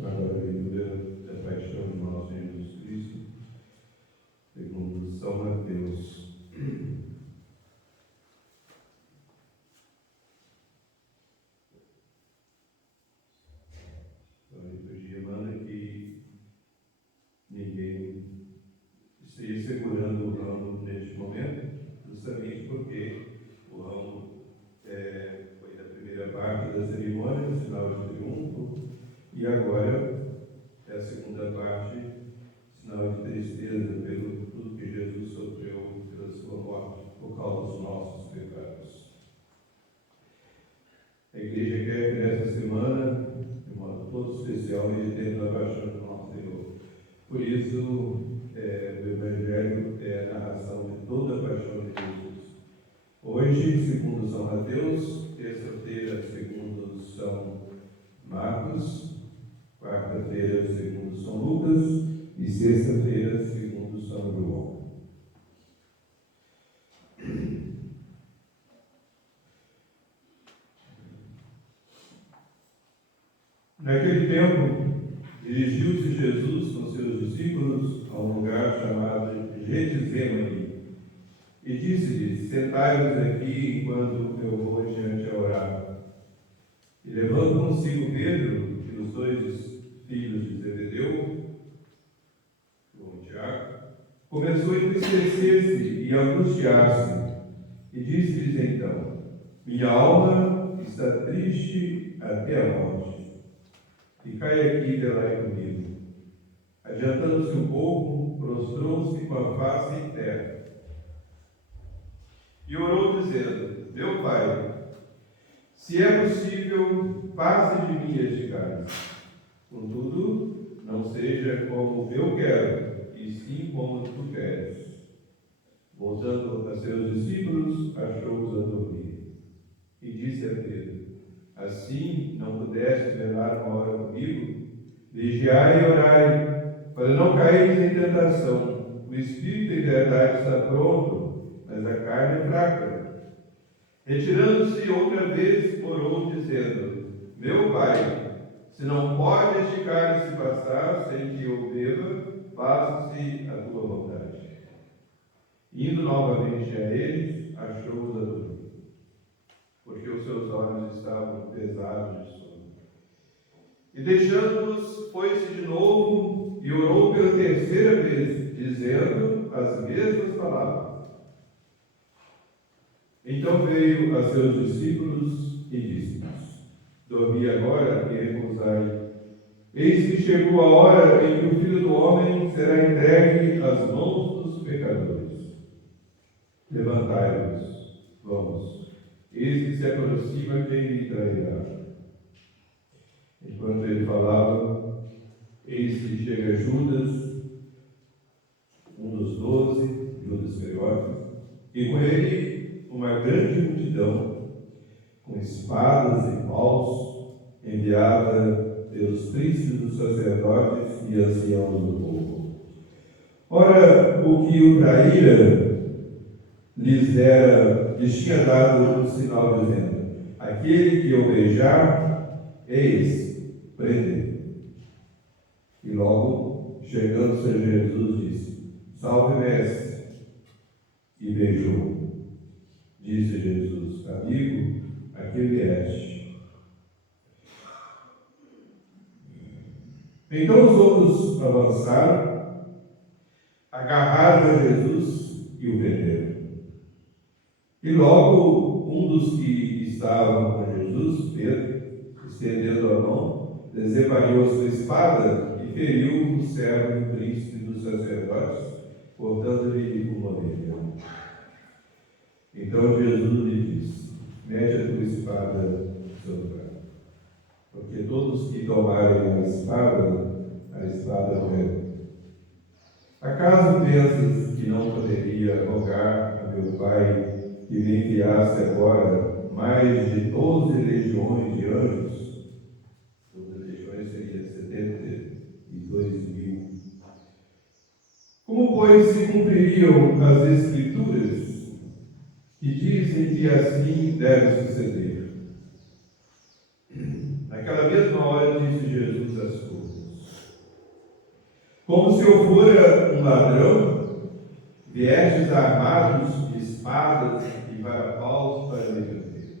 Agora a leitura da paixão de nosso Senhor Jesus Cristo, segundo São Mateus. A liturgia manda que ninguém esteja segurando o ramo neste momento, justamente porque o ramo foi da primeira parte da cerimônia, o sinal de triunfo, e agora é a segunda parte, sinal de tristeza pelo tudo que Jesus sofreu pela sua morte, por causa dos nossos pecados. A igreja quer que nessa semana, de modo todo especial, meditemos na paixão do nosso Senhor. Por isso, o Evangelho é a narração de toda a paixão de Jesus. Hoje, segundo São Mateus, terça-feira, segundo São Marcos, quarta-feira, segundo São Lucas, e sexta-feira, segundo São João. Naquele tempo, dirigiu-se Jesus com seus discípulos a um lugar chamado Getsemane e disse-lhes: sentai-vos aqui enquanto eu vou adiante a orar. E levando consigo Pedro e os dois filhos de Zebedeu, João e Tiago, começou a entristecer-se e a angustiar-se, e disse-lhes então: minha alma está triste até a morte. Ficai aqui e velai comigo. Adiantando-se um pouco, prostrou-se com a face em terra. E orou, dizendo: meu Pai, se é possível, passe de mim este cálice. Contudo, não seja como eu quero, e sim como tu queres. Voltando a seus discípulos, achou-os a dormir. E disse a Pedro: assim não pudeste velar uma hora comigo? Vigiai e orai, para não cairdes em tentação. O espírito em verdade está pronto, mas a carne é fraca. Retirando-se outra vez, orou, dizendo: meu Pai, se não pode este cálice passar sem que eu beba, faça-se a tua vontade. Indo novamente a eles, achou-os a dormir, porque os seus olhos estavam pesados de sono. E deixando-os, foi-se de novo e orou pela terceira vez, dizendo as mesmas palavras. Então veio a seus discípulos e disse-lhes: dormi agora e repousai. Eis que chegou a hora em que o Filho do Homem será entregue às mãos dos pecadores. Levantai-vos, vamos. Eis que se aproxima quem me trairá. Enquanto ele falava, eis que chega Judas, um dos 12, Judas Iscariote, e com ele uma grande multidão, com espadas e paus, enviada pelos príncipes dos sacerdotes e anciãos do povo. Ora, o que o traíra lhes tinha dado um sinal, dizendo: aquele que eu beijar é esse, prende. E logo, chegando-se a Jesus, disse: salve, mestre, e beijou. Disse Jesus: amigo, a que vieste? Então os outros avançaram, agarraram a Jesus e o venderam. E logo um dos que estavam com Jesus, Pedro, estendendo a mão, desembainhou a sua espada e feriu o servo do príncipe dos sacerdotes, cortando-lhe uma orelha. Então Jesus lhe disse: mete a tua espada no seu lugar, porque todos que tomarem a espada morrerão. Acaso pensas que não poderia rogar a meu Pai que me enviasse agora mais de 12 legiões de anjos? 12 legiões seria 72.000. Como, pois, se cumpririam as Escrituras que dizem que assim deve suceder? Naquela mesma hora disse Jesus às turmas: se eu fora um ladrão, viestes armados de espadas e varapaus para me prender.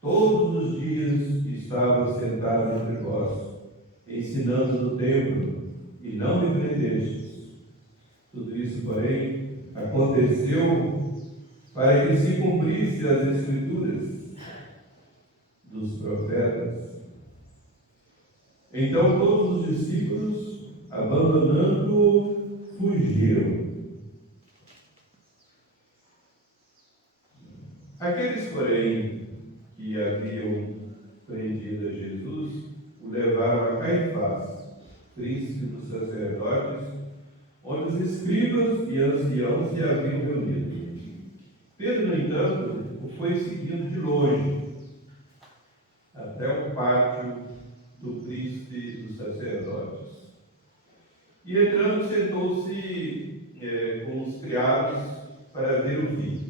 Todos os dias estava sentado entre vós, ensinando no templo, e não me prendestes. Tudo isso, porém, aconteceu para que se cumprisse as Escrituras dos profetas. Então todos os discípulos, abandonando-o, fugiram. Aqueles, porém, que haviam prendido a Jesus, o levaram a Caifás, príncipe dos sacerdotes, onde os escribas e anciãos se haviam reunido. Pedro, no entanto, o foi seguindo de longe, até o pátio do príncipe dos sacerdotes. E entrando, sentou-se com os criados para ver o vinho.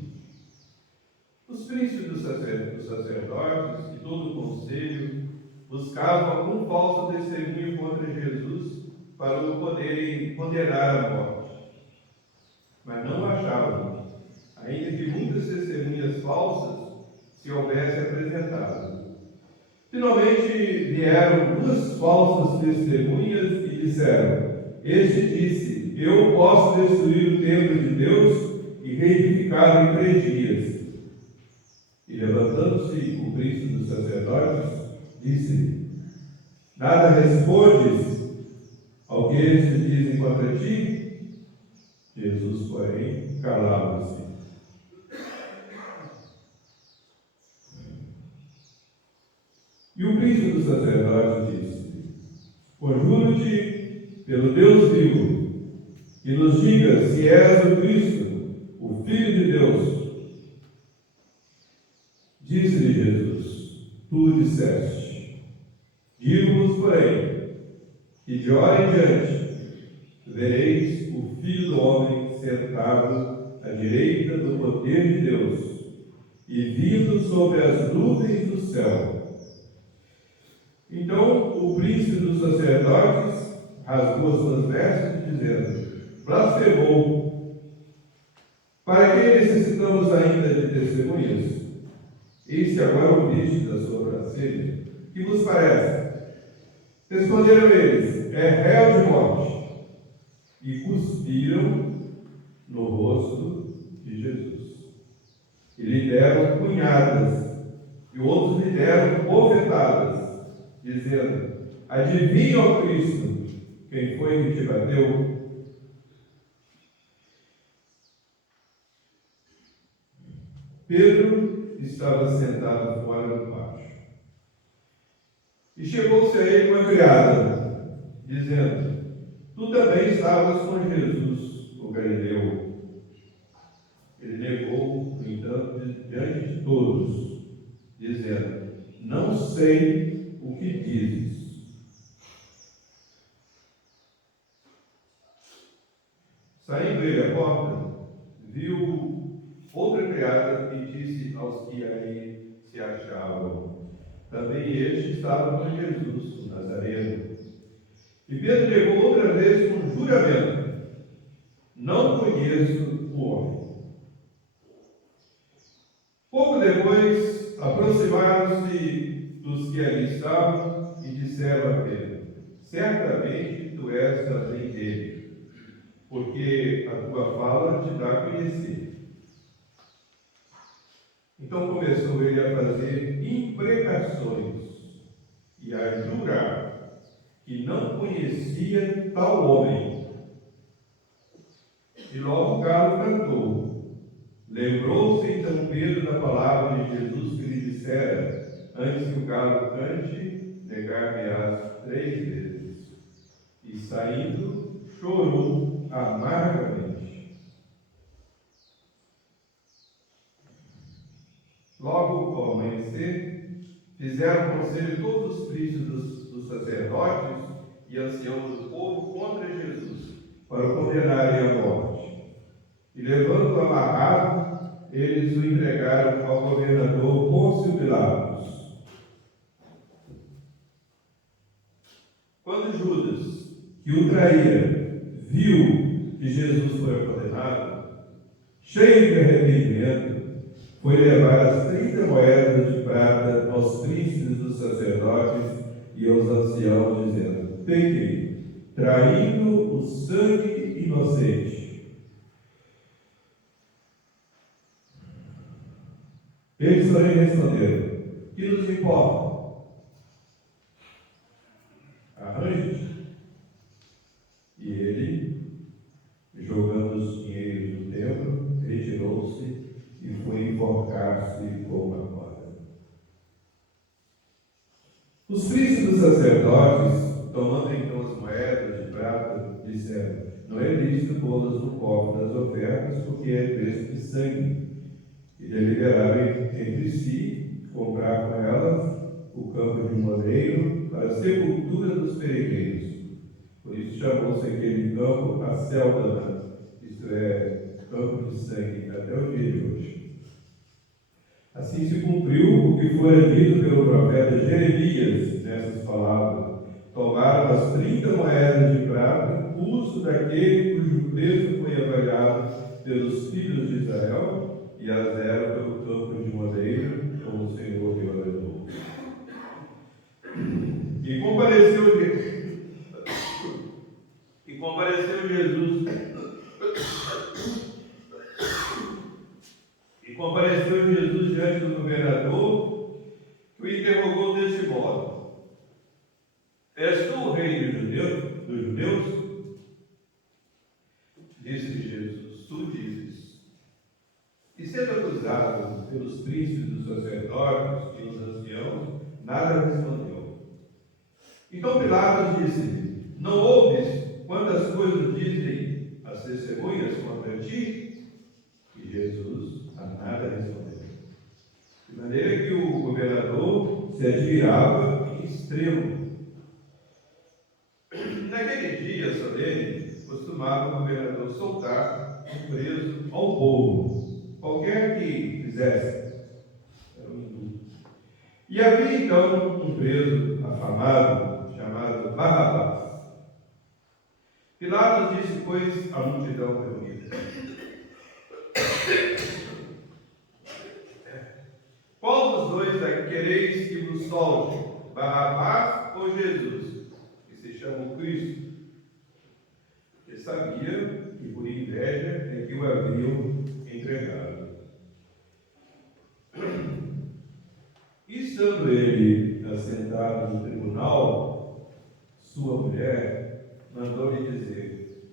Os príncipes dos sacerdotes e todo o conselho buscavam algum falso testemunho contra Jesus para o poderem condenar à morte. Mas não achavam, ainda que muitas testemunhas falsas se houvessem apresentado. Finalmente vieram duas falsas testemunhas e disseram: este disse, eu posso destruir o templo de Deus e reedificá-lo em 3 dias. E levantando-se o príncipe dos sacerdotes, disse: nada respondes ao que eles te dizem contra ti? Jesus, porém, calava-se. E o príncipe dos sacerdotes disse: conjuro-te pelo Deus vivo, que nos diga se és o Cristo, o Filho de Deus. Disse-lhe Jesus: tu disseste. Digo-vos, porém, que de hora em diante vereis o Filho do Homem sentado à direita do poder de Deus e vindo sobre as nuvens do céu. Então o príncipe dos sacerdotes rasgou as suas vestes, dizendo: blasfemou. Para que necessitamos ainda de testemunhas? Eis que agora ouviste da sua blasfêmia. Que vos parece? Responderam eles: é réu de morte. E cuspiram no rosto de Jesus. E lhe deram punhadas, e outros lhe deram bofetadas, dizendo: adivinha, ó Cristo, quem foi que te bateu? Pedro estava sentado fora do pátio. E chegou-se a ele uma criada, dizendo: tu também estavas com Jesus, o Galileu. Ele negou, no entanto, diante de todos, dizendo: não sei o que dizes. Saindo ele à porta, viu outra criada e disse aos que aí se achavam: também este estava com Jesus, o Nazareno. E Pedro negou outra vez com juramento: não conheço o homem. Pouco depois, aproximaram-se dos que ali estavam e disseram a Pedro: certamente tu és também dele, porque a tua fala te dá a conhecer. Então começou ele a fazer imprecações e a jurar que não conhecia tal homem. E logo o galo cantou. Lembrou-se então Pedro da palavra de Jesus que lhe dissera: antes que o galo cante, negar-me-ás 3 vezes. E saindo, chorou amargamente. Logo ao amanhecer, fizeram conselho todos os príncipes dos sacerdotes e anciãos do povo contra Jesus, para o condenarem à morte. E levando-o amarrado, eles o entregaram ao governador Pôncio Pilatos. Quando Judas, que o traía, viu que Jesus foi condenado, cheio de arrependimento, foi levar as 30 moedas de prata aos príncipes dos sacerdotes e aos anciãos, dizendo: peguei, traindo o sangue inocente. Eles, porém, responderam: que nos importa? Arranje. E ele, jogando os dinheiros do templo, retirou-se e foi enforcar-se com uma corda. Os príncipes dos sacerdotes, tomando então as moedas de prata, disseram: não é lícito pô-las no cofre das ofertas, porque é preço de sangue. E deliberaram entre si comprar com elas o campo de um oleiro para a sepultura dos peregrinos. Por isso chamou-se aquele campo a Céldama, isto é, campo de sangue, até o dia de hoje. Assim se cumpriu o que fora dito pelo profeta Jeremias nessas palavras: tomaram as 30 moedas de prata, uso daquele cujo preço foi avaliado pelos filhos de Israel, e as deram pelo campo de um oleiro, como o Senhor lhe ordenou. E compareceu Jesus diante do governador, que o interrogou deste modo: és tu o rei dos judeus? Disse-lhe Jesus: tu dizes. E sendo acusado pelos príncipes dos sacerdotes e os anciãos, nada respondeu. Então Pilatos disse-lhe: não ouves quantas coisas dizem as testemunhas contra ti? E Jesus a nada respondeu. De maneira que o governador se admirava em extremo. Naquele dia solene, costumava o governador soltar um preso ao povo, qualquer que quisesse. Era um indulto. E havia então um preso afamado, chamado Barrabás. Pilatos disse, pois, à multidão reunida: qual dos dois quereis que vos solte, Barrabás ou Jesus, que se chama o Cristo? Ele sabia que por inveja é que o haviam entregado. E estando ele assentado no tribunal, sua mulher mandou-lhe dizer: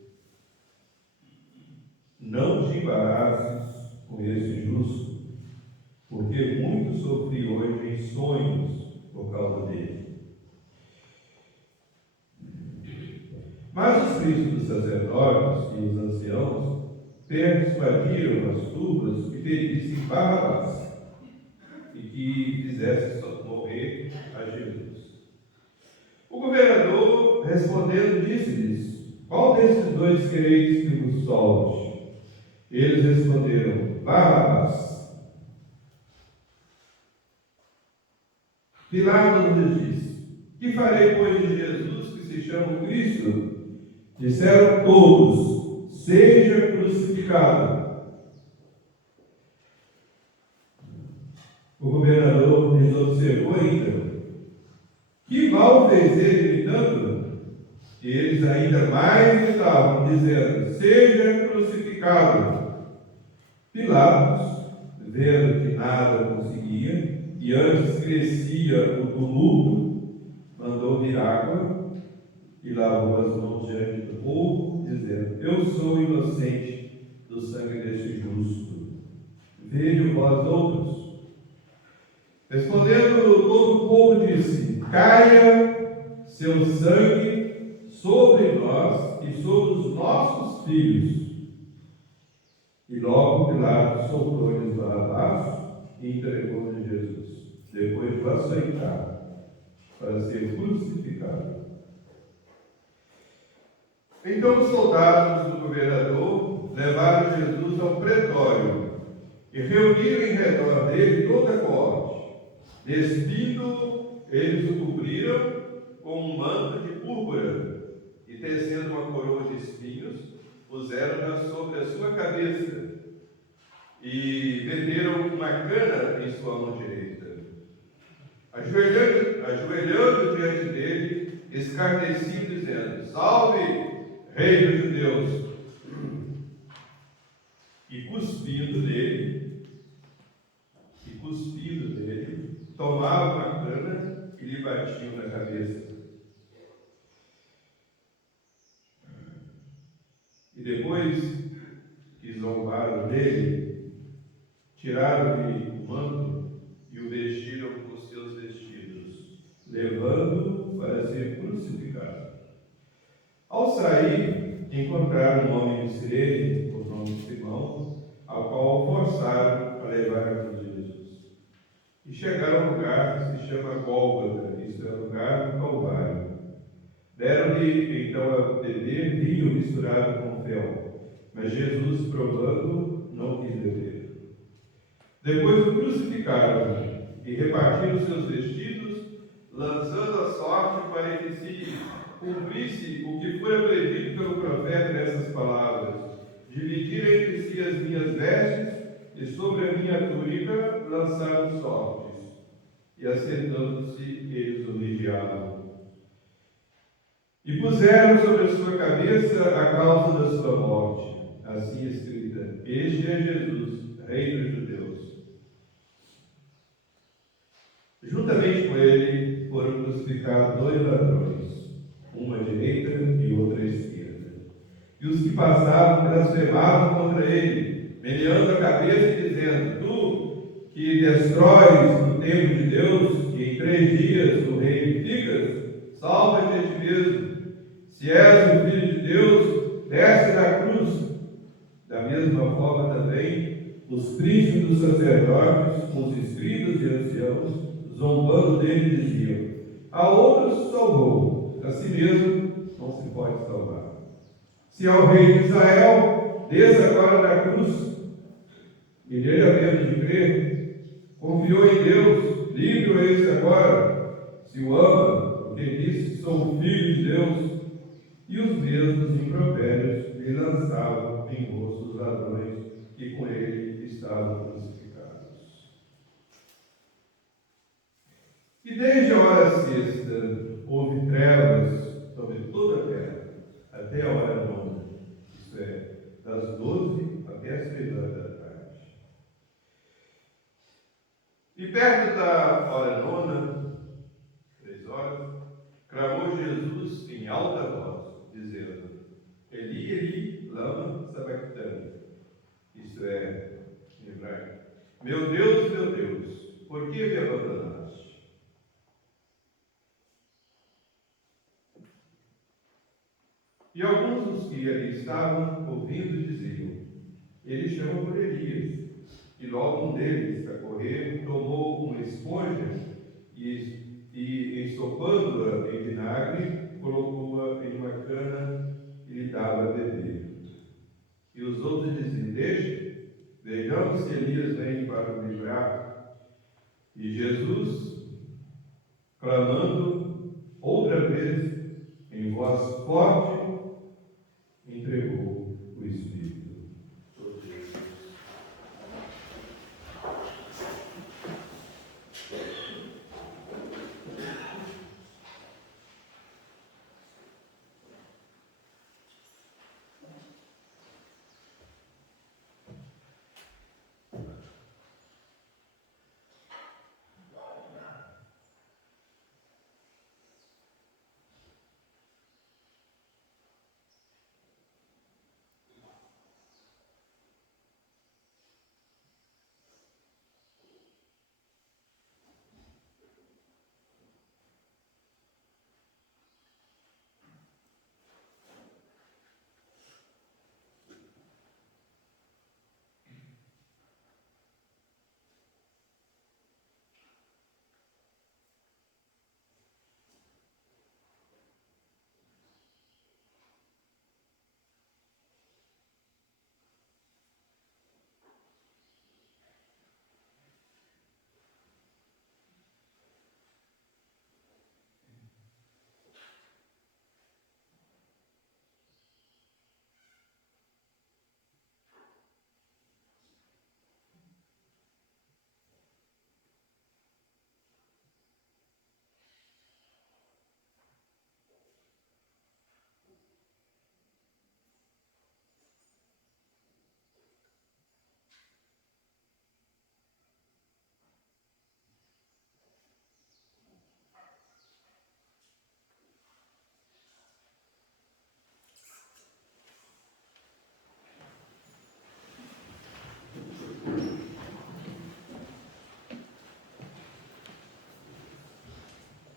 não te embaraçes com esse justo, porque muito sofri hoje em sonhos por causa dele. Mas os príncipes dos sacerdotes e os anciãos persuadiram as turbas que pedissem Barrabás e que fizesse morrer a Jesus. O governador, respondendo, disse-lhes: qual desses dois quereis que vos solte? Eles responderam: Barrabás. Pilatos lhes disse: que farei, pois, de Jesus, que se chama o Cristo? Disseram todos: seja crucificado. O governador lhes observou ainda: que mal fez ele gritando? E eles ainda mais gritavam, dizendo: seja crucificado. Pilatos, vendo que nada conseguia, e antes crescia o tumulto, mandou vir água e lavou as mãos diante do povo, dizendo: eu sou inocente do sangue deste justo. Vede vós outros. Respondendo, todo o povo disse: caia seu sangue sobre nós e sobre os nossos filhos. E logo Pilatos soltou-lhes Barrabás e entregou-lhe Jesus, depois de o açoitar, para ser crucificado. Então os soldados do governador levaram Jesus ao pretório e reuniram em redor dele toda a corte. Despindo, eles o cobriram com um manto de púrpura e tecendo uma coroa de espinhos, puseram-na sobre a sua cabeça e meteram uma cana em sua mão direita. Ajoelhando diante dele, escarneciam, dizendo: Salve, Rei dos Judeus! E cuspindo dele, tomavam a cana e lhe batiam na cabeça. E depois que zombaram dele, tiraram-lhe o manto e o vestiram com os seus vestidos, levando-o para ser crucificado. Ao sair, encontraram um homem de Cirene, por nome Simão, ao qual forçaram a levar a cruz de Jesus. E chegaram a um lugar que se chama Gólgota, isto é, lugar do Calvário. Deram-lhe então a beber vinho misturado com fel, mas Jesus, provando, não quis beber. Depois o crucificaram e repartiram seus vestidos, lançando a sorte para que se cumprisse o que foi predito pelo profeta nessas palavras: dividir entre si as minhas vestes, e sobre a minha túnica lançaram sortes. E assentando-se, eles o vigiavam. E puseram sobre a sua cabeça a causa da sua morte, assim escrita: Este é Jesus, Rei dos Judeus. Juntamente com ele foram crucificados 2 ladrões, uma à direita e outra à esquerda. E os que passavam blasfemavam contra ele, meneando a cabeça e dizendo: Tu que destróis o templo de Deus e em 3 dias o reivinficas, salva-te a ti mesmo. Se és o Filho de Deus, desce da cruz. Da mesma forma também, os príncipes dos sacerdotes, os escribas e anciãos, zombando dele, diziam: a outros salvou, a si mesmo não se pode salvar. Se ao rei de Israel, desça agora da cruz, e nele havendo de crer, confiou em Deus, livre-o esse agora, se o ama, porque disse: sou filho de Deus. E os mesmos impropérios lhe lançavam em rosto os ladrões que com ele estavam crucificados. E desde a hora sexta houve trevas sobre toda a terra, até a hora nona, isto é, das 12 até as 3 horas da tarde. E perto da hora nona, 3 horas, clamou Jesus em alta voz, dizendo: Eli, Eli, lama sabachthani, isto é, em hebraico: meu Deus, por que me abandonaste? E alguns dos que ali estavam ouvindo diziam: ele chama por Elias. E logo um deles, a correr, tomou uma esponja e ensopando-a em vinagre, colocou-a em uma cana e lhe dava a beber. E os outros diziam: deixe, vejamos se Elias vem para o livrar. E Jesus, clamando outra vez, em voz forte, entregou o Espírito.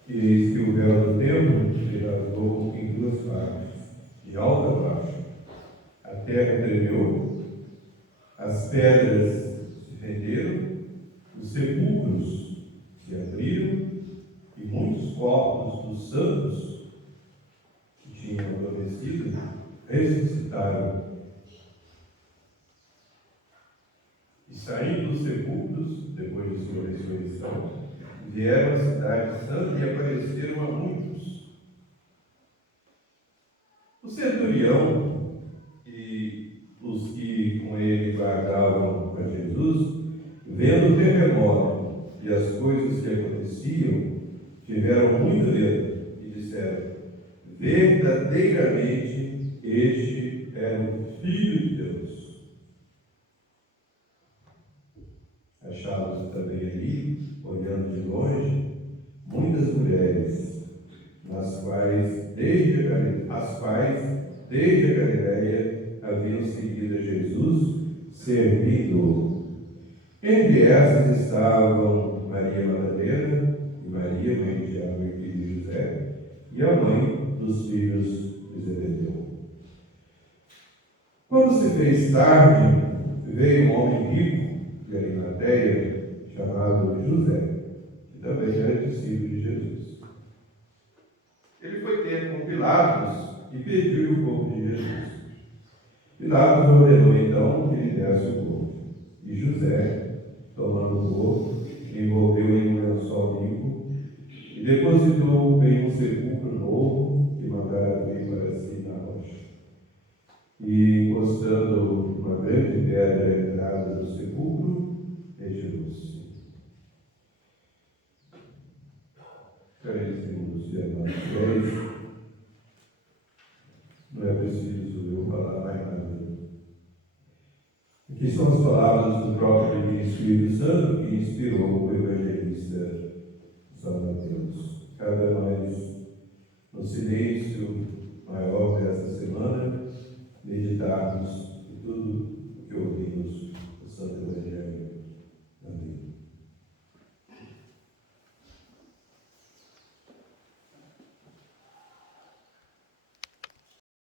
E eis que o véu do templo se rasgou em duas partes, de alto a baixo. A terra tremeu, as pedras se renderam, os sepulcros se abriram, e muitos corpos dos santos que tinham adormecido ressuscitaram. E saindo dos sepulcros, depois de sua ressurreição, vieram à cidade santa e apareceram a muitos. O centurião e os que com ele guardavam a Jesus, vendo o terremoto e as coisas que aconteciam, tiveram muito medo e disseram: verdadeiramente este é o Filho de Deus. Achavam-se também ali, olhando de longe, muitas mulheres, as quais desde a Galiléia haviam seguido a Jesus, servindo-o. Entre essas estavam Maria Madalena e Maria, mãe de Tiago e filho de José, e a mãe dos filhos de Zebedeu. Quando se fez tarde, veio um homem rico de Arimateia, chamado José, que também era discípulo de Jesus. Ele foi ter com Pilatos e pediu o corpo de Jesus. Pilatos ordenou então que lhe desse o corpo. E José, tomando o corpo, envolveu em um lençol limpo e depositou em um sepulcro novo que mandaram vir para si na rocha. E, encostando uma grande pedra à entrada do sepulcro, retirou-se. Caríssimos irmãos, não é preciso eu falar mais nada. Aqui são as palavras do próprio Espírito Santo que inspirou o evangelista São Mateus. Cabe a nós